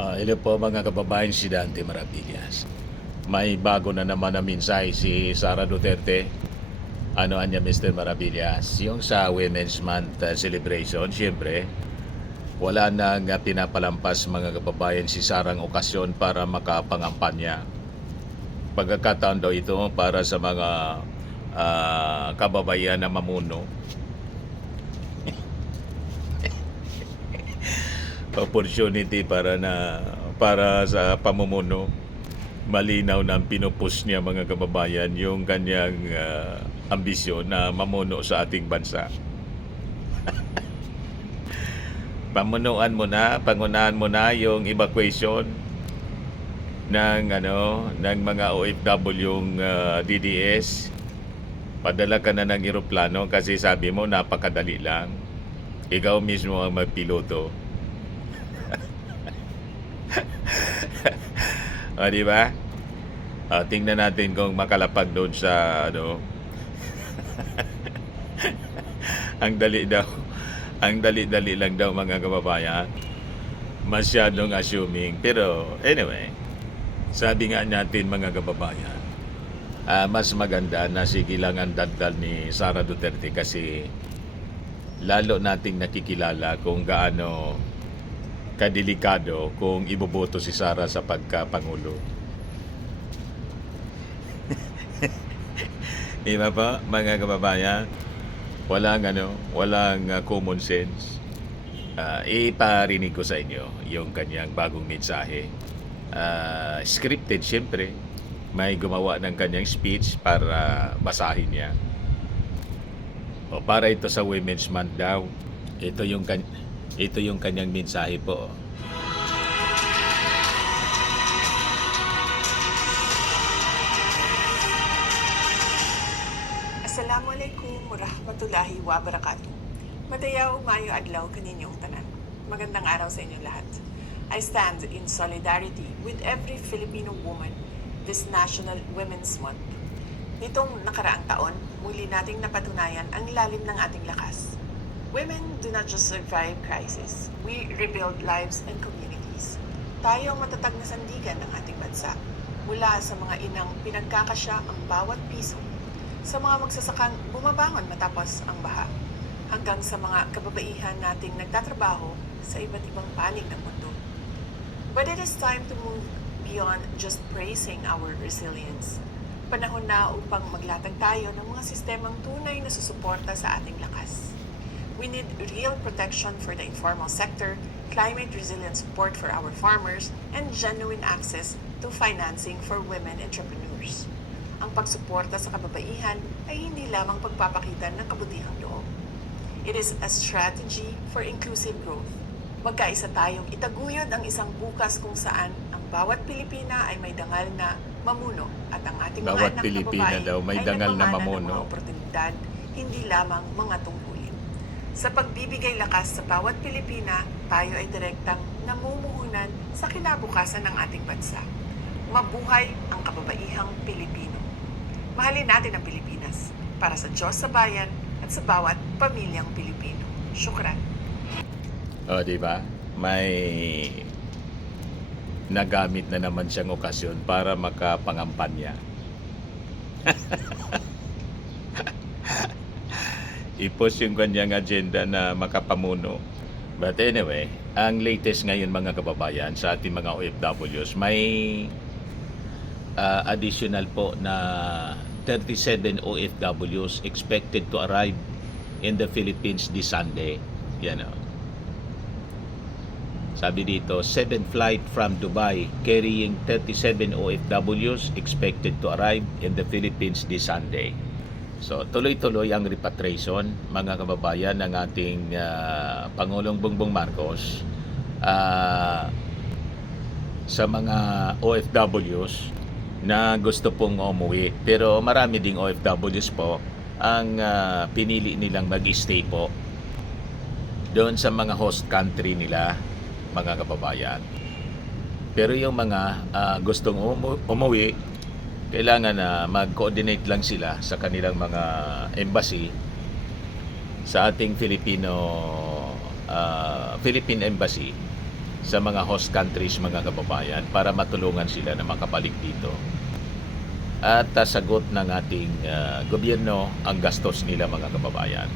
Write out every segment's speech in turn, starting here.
Hello po mga kababayan, si Dante Maravillas. May bago na naman na mensahe si Sara Duterte. Ano anya Mr. Maravillas? Yung sa Women's Month celebration, siyempre, wala nang pinapalampas mga kababayan si Sarang okasyon para makapangampanya. Pagkakataon daw ito para sa mga kababayan na mamuno. Opportunity para sa pamumuno. Malinaw na ang pinupus niya mga kababayan yung kanyang ambisyon na mamuno sa ating bansa. Pangunahan mo na yung evacuation ng mga OFW yung DDS. Padala ka na ng eroplano kasi sabi mo napakadali lang. Ikaw mismo ang magpiloto. Di ba? Tingnan natin kung makalapag doon sa ang dali-dali lang daw mga kababayan. Masyadong assuming. Pero anyway, sabi nga natin mga kababayan, mas maganda na sige lang ang dagdal ni Sara Duterte kasi lalo nating nakikilala kung gaano kadelikado kung iboboto si Sara sa pagka-pangulo. Diba pa mga kababayan? Walang common sense. Iparinig ko sa inyo yung kanyang bagong mensahe. Scripted siyempre. May gumawa ng kanyang speech para basahin niya. O para ito sa Women's Month daw. Ito yung kanyang mensahe po. Assalamualaikum warahmatullahi wabarakatuh. Madayaw mayo adlaw kaninyong tanan. Magandang araw sa inyong lahat. I stand in solidarity with every Filipino woman this National Women's Month. Nitong nakaraang taon, muli nating napatunayan ang lalim ng ating lakas. Women do not just survive crisis. We rebuild lives and communities. Tayo ang matatag na sandigan ng ating bansa. Mula sa mga inang pinagkakasya ang bawat piso, sa mga magsasakang bumabangon matapos ang baha, hanggang sa mga kababaihan nating nagtatrabaho sa iba't ibang panig ng mundo. But it is time to move beyond just praising our resilience. Panahon na upang maglatag tayo ng mga sistemang tunay na susuporta sa ating lakas. We need real protection for the informal sector, climate resilient support for our farmers, and genuine access to financing for women entrepreneurs. Ang pagsuporta sa kababaihan ay hindi lamang pagpapakita ng kabutihang loob. It is a strategy for inclusive growth. Magkaisa tayong itaguyod ang isang bukas kung saan ang bawat Pilipina ay may dangal na mamuno at ang ating Bawat mga anak Pilipina na babae daw may ay dangal na nagmamana ng mamuno. mga oportunidad, hindi lamang mga tungkulin. Sa pagbibigay lakas sa bawat Pilipina, tayo ay direktang namumuhunan sa kinabukasan ng ating bansa. Mabuhay ang kababaihang Pilipino. Mahalin natin ang Pilipinas para sa Diyos sa bayan at sa bawat pamilyang Pilipino. Syukran. Di ba? May nagamit na naman siyang okasyon para makapangampanya. I-post yung kanyang agenda na makapamuno. But anyway, ang latest ngayon mga kababayan sa ating mga OFWs, may additional po na 37 OFWs expected to arrive in the Philippines this Sunday. Yan o. Sabi dito, 7 flight from Dubai carrying 37 OFWs expected to arrive in the Philippines this Sunday. So, tuloy-tuloy ang repatriation, mga kababayan, ng ating Pangulong Bongbong Marcos sa mga OFWs na gusto pong umuwi. Pero marami ding OFWs po ang pinili nilang mag-stay po doon sa mga host country nila, mga kababayan. Pero yung mga gustong umuwi, kailangan na mag-coordinate lang sila sa kanilang mga embassy sa ating Philippine Embassy sa mga host countries, mga kababayan, para matulungan sila na makabalik dito. At sagot ng ating gobyerno ang gastos nila, mga kababayan.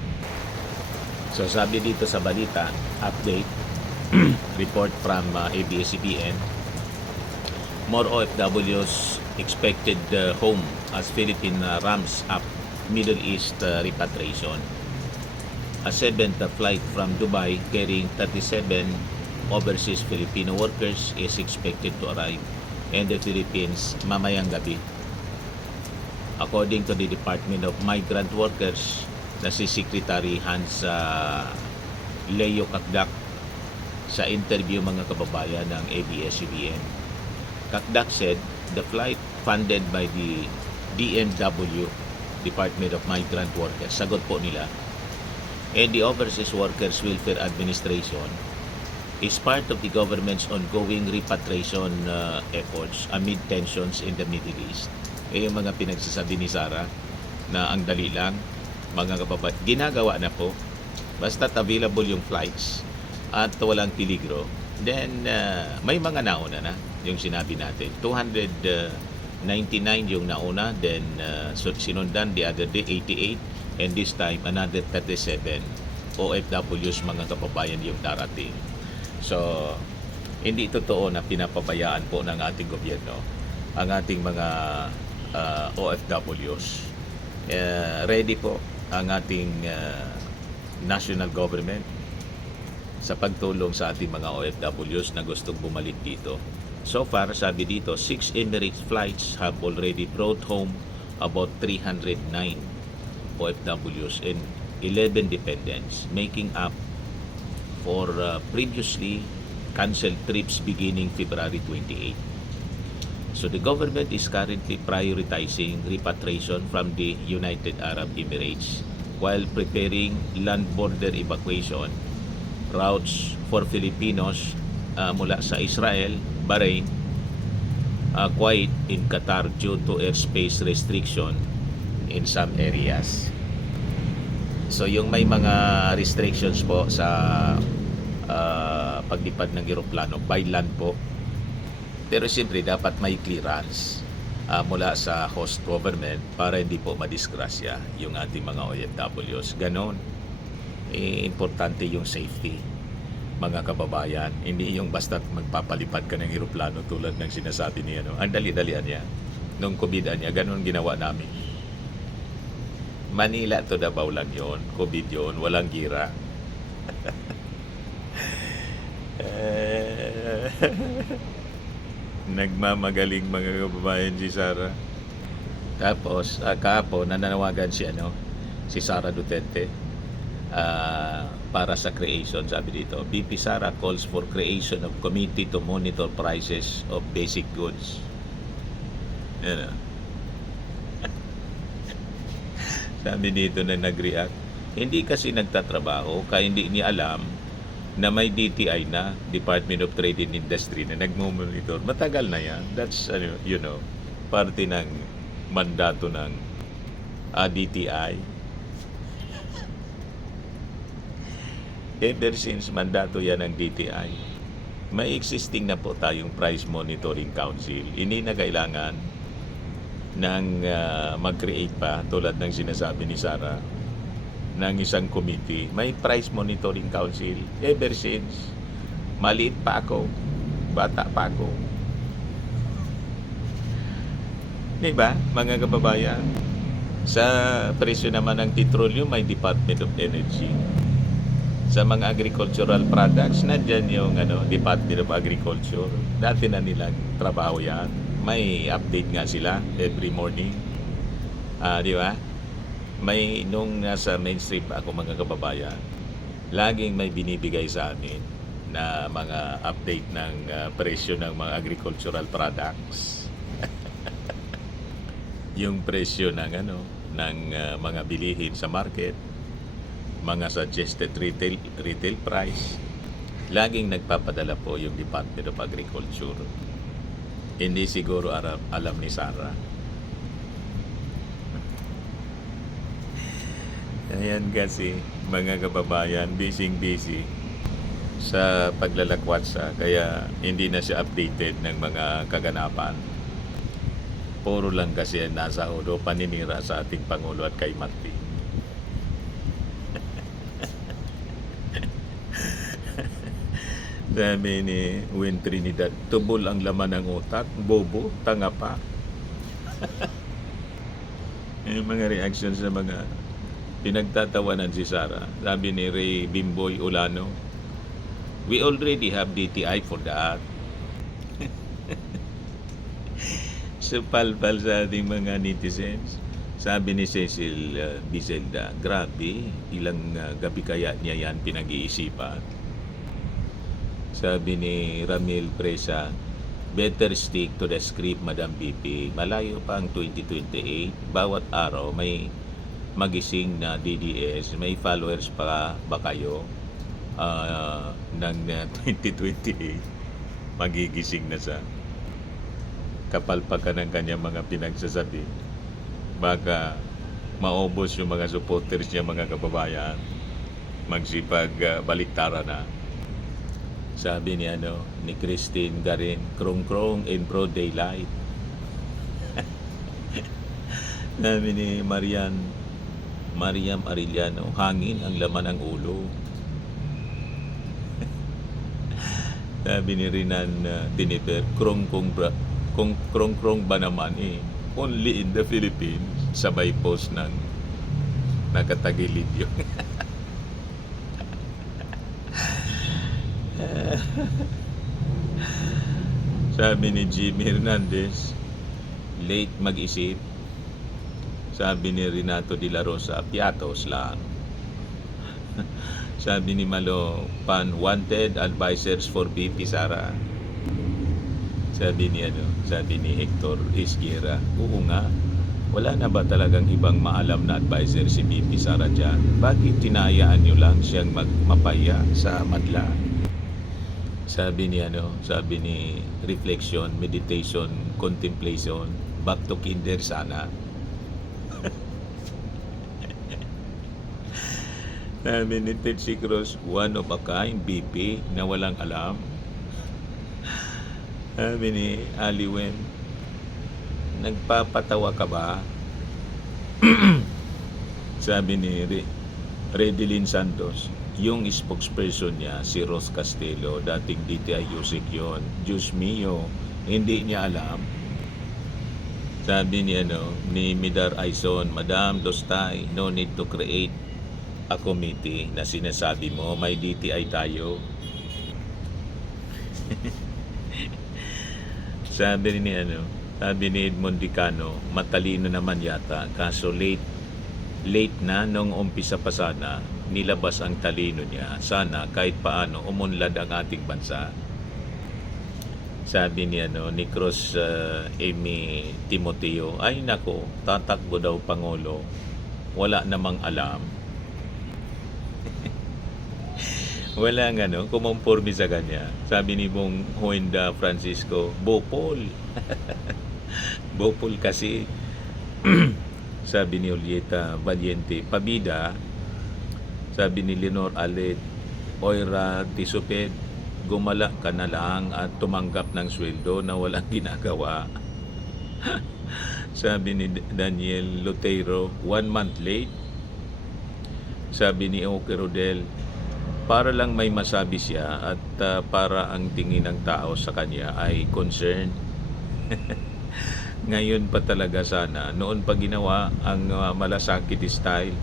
So sabi dito sa balita, update, report from ABS-CBN, more OFWs expected home as Philippine ramps up Middle East repatriation. A 7th flight from Dubai carrying 37 overseas Filipino workers is expected to arrive in the Philippines mamayang gabi. According to the Department of Migrant Workers, na si Secretary Hans Leo Kakdak sa interview, mga kababayan, ng ABS-CBN. Kakdak said the flight funded by the DMW, Department of Migrant Workers, sagot po nila, and the Overseas Workers Welfare Administration is part of the government's ongoing repatriation efforts amid tensions in the Middle East. Yung mga pinagsasabi ni Sara na ang dali lang, mga kababayan, ginagawa na po. Basta't available yung flights at walang peligro, then may mga nauna na, yung sinabi natin. 299 yung nauna, then sinundan the other day 88, and this time another 37 OFWs, mga kababayan, yung darating. So, hindi totoo na pinapabayaan po ng ating gobyerno ang ating mga OFWs. Ready po ang ating national government sa pagtulong sa ating mga OFWs na gustong bumalik dito. So far, sabi dito, 6 Emirates flights have already brought home about 309 OFWs and 11 dependents, making up for previously canceled trips beginning February 28. So the government is currently prioritizing repatriation from the United Arab Emirates while preparing land border evacuation routes for Filipinos mula sa Israel, Bahrain, Kuwait, in Qatar due to airspace restriction in some areas. So yung may mga restrictions po sa paglipad ng eroplano by land po, pero siyempre dapat may clearance mula sa host government para hindi po madisgrasya yung ating mga OFWs. Ganon. Importante yung safety, mga kababayan. Hindi yung basta magpapalipad ka ng eroplano tulad ng sinasabi niya. No? Ang dali-dalian niya. Nung COVID niya, ganon ginawa namin. Manila to Davao lang yun. COVID yun. Walang gira. Nagmamagaling, mga kababayan, si Sara. Tapos kahapon nananawagan si Sara Duterte para sa creation, sabi dito, VP Sara calls for creation of committee to monitor prices of basic goods. Yan. Sabi dito na nag-react, hindi kasi nagtatrabaho kaya hindi niya alam na may DTI na, Department of Trade and Industry, na nagmumonitor. Matagal na yan. That's, parte ng mandato ng DTI. Ever since mandato yan ng DTI, may existing na po tayong Price Monitoring Council. Hindi na kailangan ng mag-create pa, tulad ng sinasabi ni Sara, ng isang committee. May Price Monitoring Council ever since maliit pa ako, bata pa ako. Diba, mga kababayan? Sa presyo naman ng petroleum, may Department of Energy. Sa mga agricultural products, nandyan yung Department of Agriculture. Dati na nilang trabaho yan. May update nga sila every morning. Di ba? May, nung nasa mainstream pa ako, mga kababayan, laging may binibigay sa amin na mga update ng presyo ng mga agricultural products. Yung presyo ng ng mga bilihin sa market, mga suggested retail price, laging nagpapadala po yung Department of Agriculture. Hindi siguro alam ni Sara. Ayan kasi, mga kababayan, busy. sa paglalakwatsa, kaya hindi na siya updated ng mga kaganapan. Puro lang kasi ang nasa ulo, paninira sa ating Pangulo at kay Martin. Sabi ni Win Trinidad, tubol ang laman ng utak, bobo, tanga pa. Yung mga reaction sa mga pinagtatawanan si Sara. Sabi ni Ray Bimboy Ulano, we already have DTI for that. So palpal sa ating mga netizens. Sabi ni Cecil Bizelda, grabe, ilang gabi kaya niya yan pinag-iisipan. Sabi ni Ramil Presa, better stick to the script, Madam BP. Malayo pa ang 2028. Bawat araw may magising na DDS. May followers pa ba kayo ng 2028? Magigising na sa kapalpakan ng kanyang mga pinagsasabi. Baka maubos yung mga supporters niya, mga kababayan. Magsipag baliktara na. Sabi ni Christine Garin, krong-krong in broad daylight. Sabi ni Mariam Arellano, hangin ang laman ng ulo. Sabi ni Rinan Tiniper, krong-krong ba naman only in the Philippines. Sabay post ng nakatagilid yun. Sabi ni Jimmy Hernandez, late mag-isip. Sabi ni Renato de la Rosa, piatos lang. Sabi ni Malo Pan, wanted advisors for BP Sara. Sabi ni Hector Isguera, oo nga, wala na ba talagang ibang maalam na advisor si BP Sara dyan? Bakit tinayaan nyo lang siyang mapaya sa madla? Sabi ni reflection, meditation, contemplation, back to kinder sana. Sabi ni Tetsi Cruz, one of a kind BP na walang alam. Sabi ni Aliwen, nagpapatawa ka ba? Sabi ni Redilyn Santos, yung spokesperson niya, si Ros Castelo, dating DTI Yusik yun. Diyos mio, hindi niya alam. Sabi ni Midar Aison, Madam Dostay, no need to create a committee na sinasabi mo, may DTI tayo. Sabi ni Edmond Dicano, matalino naman yata, kaso late na nung umpisa pa sana, nilabas ang talino niya. Sana kahit paano umunlad ang ating bansa. Sabi ni Cruz Amy Timoteo, ay nako, tatakbo daw Pangulo. Wala namang alam. Wala kumomporme sa kanya. Sabi ni Bong Huenda Francisco, Bopol. Bopol kasi. Sabi ni Julieta Valiente, pabida. Sabi ni Lenore Alet, Oira Tisoped, gumala ka na lang at tumanggap ng sweldo na walang ginagawa. Sabi ni Daniel Lotero, 1 month late. Sabi ni Oke Rodel, para lang may masabi siya at para ang tingin ng tao sa kanya ay concern. Ngayon pa talaga sana, noon pa ginawa ang malasakit style.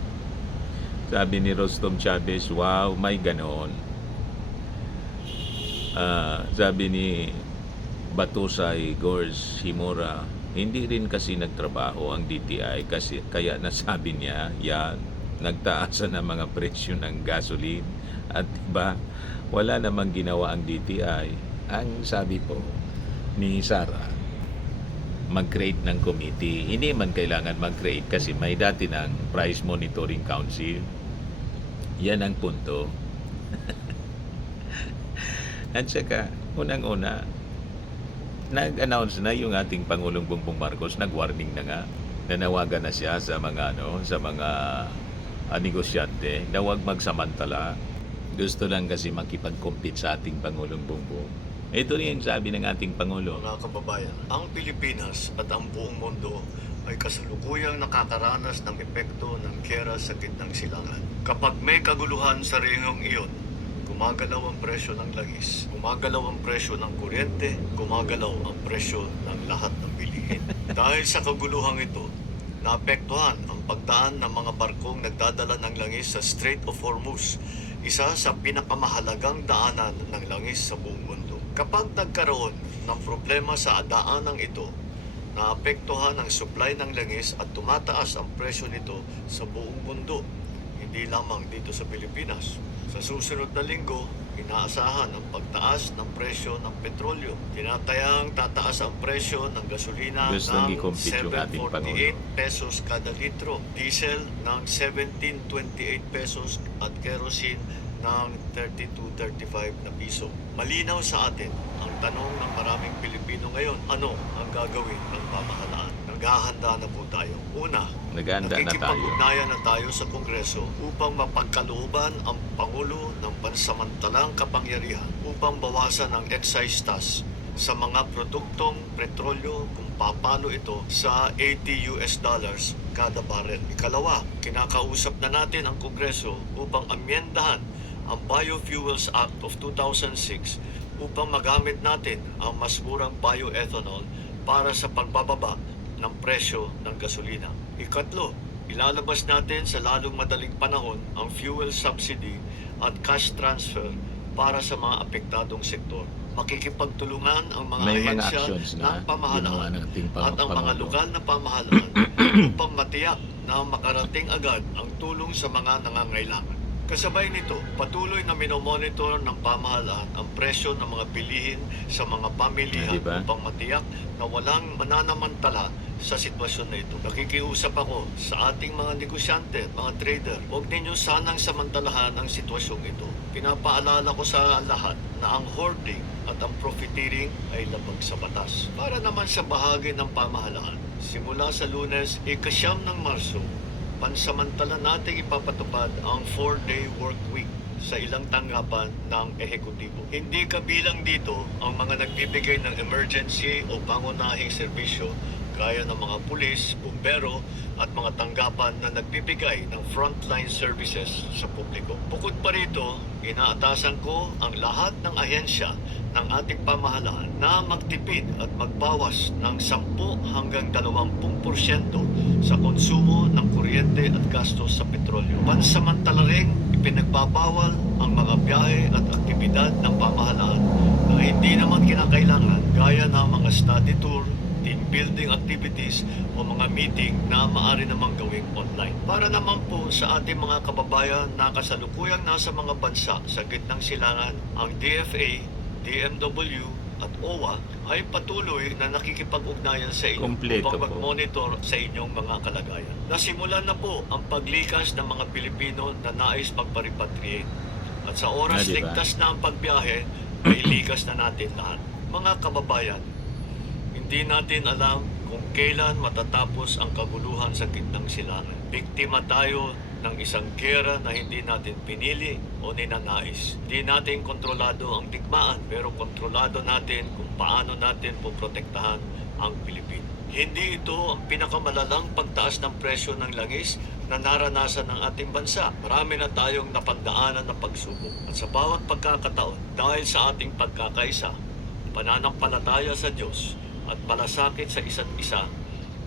Sabi ni Rostom Chavez, wow, may ganon. Sabi ni Batusay Gors Himura, hindi rin kasi nagtrabaho ang DTI kasi kaya nasabi niya, yan, nagtaasan ang mga presyo ng gasoline at iba, wala namang ginawa ang DTI. Ang sabi po ni Sara, mag-create ng committee. Hindi man kailangan mag-create kasi may dati ng Price Monitoring Council. Yan ang punto. At saka, unang-una, nag-announce na yung ating Pangulong Bongbong Marcos, nag-warning na nga, nanawagan na siya sa mga negosyante na huwag magsamantala Gusto lang kasi makipag-compete sa ating Pangulong Bongbong. Ito rin yung sabi ng ating Pangulo. Mga kababayan, ang Pilipinas at ang buong mundo ay kasalukuyang nakakaranas ng epekto ng giyera sa gitnang silangan. Kapag may kaguluhan sa rehiyong iyon, gumagalaw ang presyo ng langis, gumagalaw ang presyo ng kuryente, gumagalaw ang presyo ng lahat ng bilihin. Dahil sa kaguluhang ito, naapektuhan ang pagdaan ng mga barkong nagdadala ng langis sa Strait of Hormuz, isa sa pinakamahalagang daanan ng langis sa buong mundo. Kapag nagkaroon ng problema sa daanang ito, naapektuhan ang supply ng langis at tumataas ang presyo nito sa buong mundo, hindi lamang dito sa Pilipinas. Sa susunod na linggo, inaasahan ang pagtaas ng presyo ng petrolyo. Tinatayang tataas ang presyo ng gasolina Gustong ng i-compete yung ating 7.48 pesos kada litro, diesel ng 17.28 pesos at kerosene ng 32.35 na piso. Malinaw sa atin ang tanong ng maraming Pilipino ngayon, ano ang gagawin ng pamahalaan? Naghahanda na po tayo. Una, Naghahanda na tayo. nakikipag-ugnayan na tayo sa Kongreso upang mapagkalooban ang Pangulo ng pansamantalang kapangyarihan upang bawasan ang excise tax sa mga produktong petrolyo kung papalo ito sa $80 kada barrel. Ikalawa, kinakausap na natin ang Kongreso upang amyendahan ang Biofuels Act of 2006 upang magamit natin ang mas murang bioethanol para sa pagbababa ng presyo ng gasolina. Ikatlo, ilalabas natin sa lalong madaling panahon ang fuel subsidy at cash transfer para sa mga apektadong sektor. Makikipagtulungan ang mga May mga ahensya actions na ng ginawa pamahalaan ng ating at ang mga Pangulo. lokal na pamahalaan upang matiyak na makarating agad ang tulong sa mga nangangailangan. Kasabay nito, patuloy na minomonitor ng pamahalaan ang presyo ng mga bilihin sa mga pamilihan Diba? upang matiyak na walang mananamantala sa sitwasyon na ito. Nakikiusap ako sa ating mga negosyante, mga trader, huwag ninyo sanang samantalahan ang sitwasyong ito. Pinapaalala ko sa lahat na ang hoarding at ang profiteering ay labag sa batas. Para naman sa bahagi ng pamahalaan, simula sa Lunes, ika-9 ng Marso, pansamantala nating ipapatupad ang 4-day work week sa ilang tanggapan ng ehekutibo. Hindi kabilang dito ang mga nagbibigay ng emergency o pangunahing serbisyo gaya ng mga pulis, bumbero at mga tanggapan na nagbibigay ng frontline services sa publiko. Bukod pa rito, inaatasan ko ang lahat ng ahensya ng ating pamahalaan na magtipid at magbawas ng 10 hanggang 20% sa konsumo ng kuryente at gastos sa petrolyo. Pansamantala rin, ipinagbabawal ang mga biyahe at aktibidad ng pamahalaan na hindi naman kinakailangan gaya ng mga study tour, team building activities o mga meeting na maaari namang gawing online. Para naman po sa ating mga kababayan na kasalukuyang nasa mga bansa sa gitnang silangan, ang DFA, DMW at OWA ay patuloy na nakikipag-ugnayan sa inyo Kompleto upang po. mag-monitor sa inyong mga kalagayan. Nasimulan na po ang paglikas ng mga Pilipino na nais magpa-repatriate. At sa oras Diba? ligtas na ang pagbiyahe, ay likas na natin lahat. Mga kababayan, hindi natin alam kung kailan matatapos ang kaguluhan sa gitnang silangan. Biktima tayo ng isang giyera na hindi natin pinili o ninanais. Hindi natin kontrolado ang digmaan, pero kontrolado natin kung paano natin poprotektahan ang Pilipino. Hindi ito ang pinakamalalang pagtaas ng presyo ng langis na naranasan ng ating bansa. Marami na tayong napagdaanan na pagsubok. At sa bawat pagkakataon, dahil sa ating pagkakaisa, pananampalataya sa Diyos, at malasakit sa isa't isa,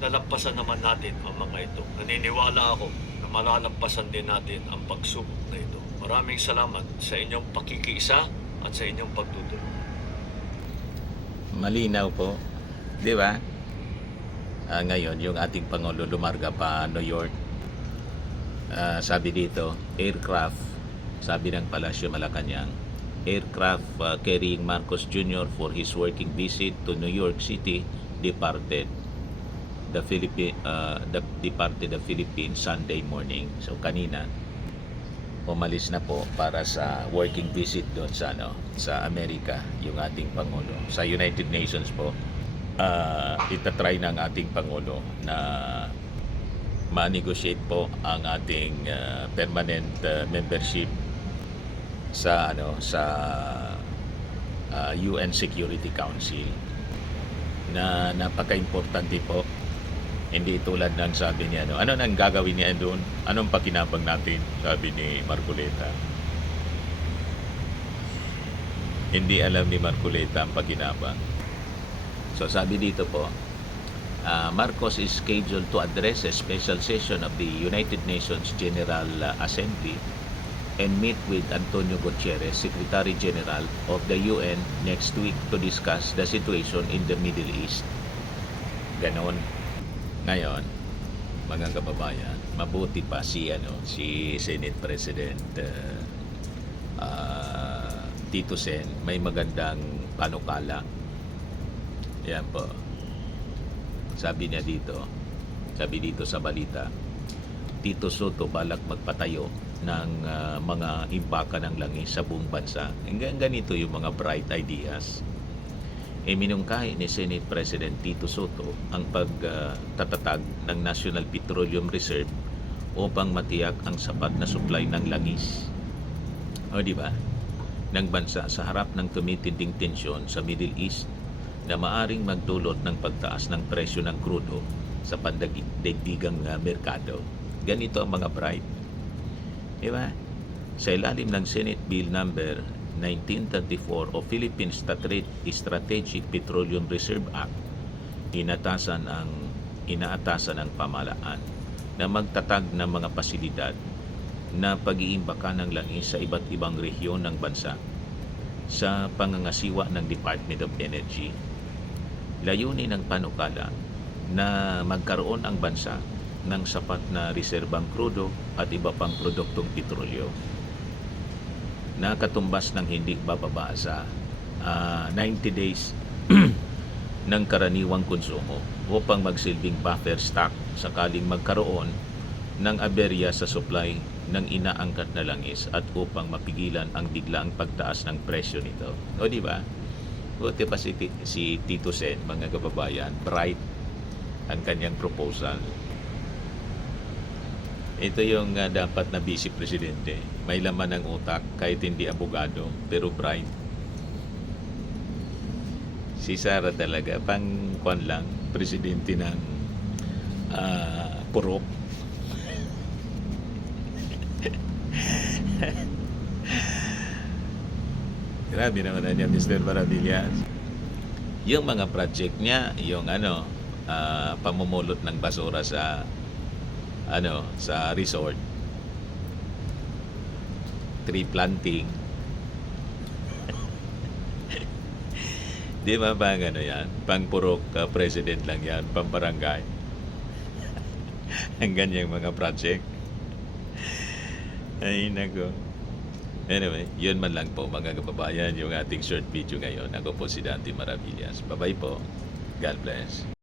nalampasan naman natin ang mga ito. Naniniwala ako na malalampasan din natin ang pagsubok na ito. Maraming salamat sa inyong pakikiisa at sa inyong pagtutulong. Malinaw po. Di ba? Ngayon, yung ating Pangulo lumarga pa New York. Sabi dito, aircraft, sabi ng Palasyo Malacanang, aircraft carrying Marcos Jr. for his working visit to New York City departed the Philippines Sunday morning. So kanina umalis na po para sa working visit doon sa sa Amerika yung ating Pangulo. Sa United Nations po, itatry ng ating Pangulo na ma-negotiate po ang ating permanent membership sa UN Security Council na napaka-importante po. Hindi tulad ng sabi niya, ano nang gagawin niya doon? Anong pakinabang natin? Sabi ni Marcoleta. Hindi alam ni Marcoleta ang pakinabang. So sabi dito po, Marcos is scheduled to address a special session of the United Nations General Assembly and meet with Antonio Guterres, Secretary General of the UN, next week to discuss the situation in the Middle East. Ganon. Ngayon, mga kababayan, mabuti pa si Senate President Tito Sen, may magandang panukala. Yan po. Sabi dito sa balita, Tito Soto balak magpatayo ng mga impaka ng langis sa buong bansa. Hanggang ganito yung mga bright ideas. Minungkahi ni Senate President Tito Soto ang pagtatatag ng National Petroleum Reserve upang matiyak ang sapat na supply ng langis. O di ba? Ng bansa sa harap ng tumitinding tensyon sa Middle East na maaring magdulot ng pagtaas ng presyo ng krudo sa pandaigdigang merkado. Ganito ang mga bright. Di ba? Sa ilalim ng Senate Bill number 1934 o Philippine Strategic Petroleum Reserve Act, inaatasan ng pamahalaan na magtatag ng mga pasilidad na pag-iimbaka ng langis sa iba't ibang rehiyon ng bansa sa pangangasiwa ng Department of Energy. Layunin ng panukala na magkaroon ang bansa ng sapat na reserbang krudo at iba pang produktong petrolyo na katumbas ng hindi bababa sa 90 days ng karaniwang konsumo upang magsilbing buffer stock sakaling magkaroon ng aberya sa supply ng inaangkat na langis at upang mapigilan ang biglaang pagtaas ng presyo nito. O di ba? Buti pa si Tito Sen, mga kababayan, bright ang kanyang proposal. Ito yung dapat na vice presidente. May laman ng utak kahit hindi abogado, pero bright. Si Sara talaga, pang-kwan lang, presidente ng purok. Grabe naman na niya, Mr. Maravillas. Yung mga project niya, yung pamumulot ng basura sa resort, tree planting. Di ba bang yan? Pang purok president lang yan, pang barangay. Ang ganyang mga project. Ay, nako. Anyway, yun man lang po mga kababayan yung ating short video ngayon. Ako po si Dante Maravillas. Bye-bye po. God bless.